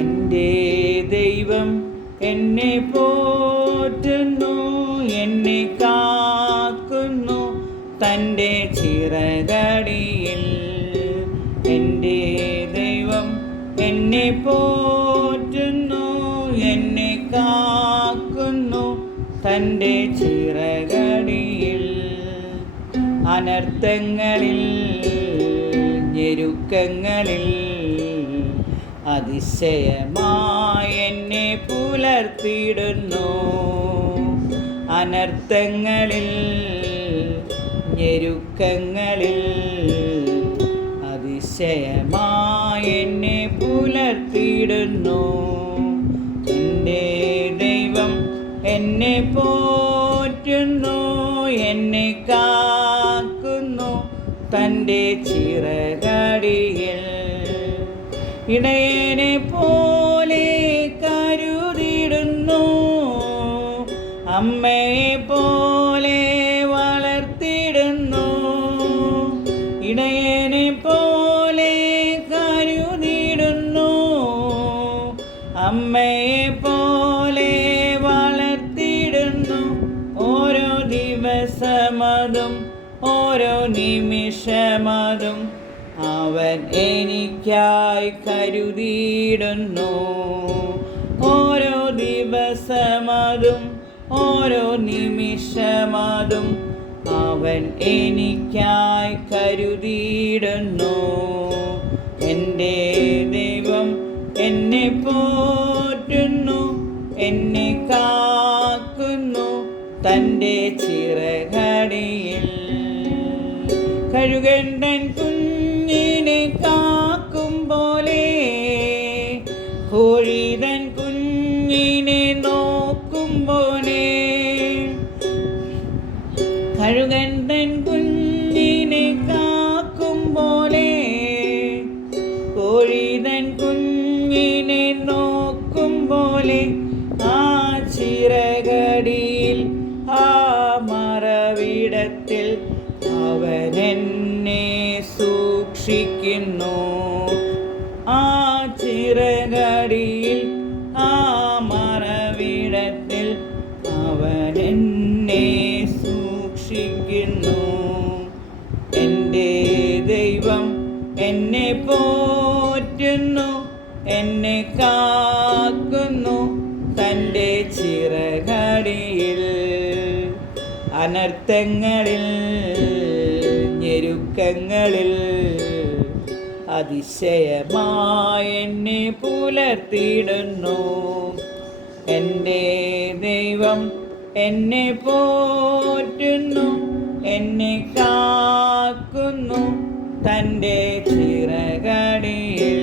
എൻ്റെ ദൈവം എന്നെ പോറ്റുന്നു, എന്നെ കാക്കുന്നു തൻ്റെ ചിറകടിയിൽ. എൻ്റെ ദൈവം എന്നെ പോറ്റുന്നു, എന്നെ കാക്കുന്നു തൻ്റെ ചിറകടിയിൽ. അനർത്ഥങ്ങളിൽ ഞെരുക്കങ്ങളിൽ അതിശയമായി എന്നെ പുലർത്തിയിടുന്നു. അനർത്ഥങ്ങളിൽ ഞെരുക്കങ്ങളിൽ അതിശയമായി എന്നെ പുലർത്തിയിടുന്നു. എൻ്റെ ദൈവം എന്നെ പോറ്റുന്നു, എന്നെ കാക്കുന്നു തൻ്റെ ചിറകടിയിൽ. ഇടയനെ പോലെ കരുതിയിടുന്നു, അമ്മയെ പോലെ വളർത്തിയിടുന്നു. ഇടയനെ പോലെ കരുതിയിടുന്നു, അമ്മയെ പോലെ വളർത്തിയിടുന്നു. ഓരോ ദിവസമതും ഓരോ നിമിഷമതും അവൻ എനിക്കായി കരുതിയിടുന്നു. ഓരോ ദിവസമതും ഓരോ നിമിഷമതും അവൻ എനിക്കായി കരുതിയിടുന്നു. എൻ്റെ ദൈവം എന്നെ പോറ്റുന്നു, എന്നെ കാക്കുന്നു തൻ്റെ ചിറകടിയിൽ. കഴുകൻ തൻ കുഞ്ഞിനെ കാക്കും പോലെ, കോഴി തൻ കുഞ്ഞിനെ നോക്കും പോലെ, കഴുകൻ തൻ കുഞ്ഞിനെ കാക്കും പോലെ, കോഴി തൻ കുഞ്ഞിനെ നോക്കും പോലെ, ആ ചിറകടിയിൽ ആ മറവിടത്തിൽ അവൻ എന്നെ സൂക്ഷിക്കുന്നു. ആ ചിറകടിയിൽ ആ മറവിടത്തിൽ അവൻ എന്നെ സൂക്ഷിക്കുന്നു. എൻ്റെ ദൈവം എന്നെ പോറ്റുന്നു, എന്നെ കാക്കുന്നു തൻ്റെ ചിറകടിയിൽ. അനർത്ഥങ്ങളിൽ ഞെരുക്കങ്ങളിൽ അതിശയമായി എന്നെ പുലർത്തിയിടുന്നു. എൻ്റെ ദൈവം എന്നെ പോറ്റുന്നു, എന്നെ കാക്കുന്നു തൻ്റെ ചിറകടിയിൽ.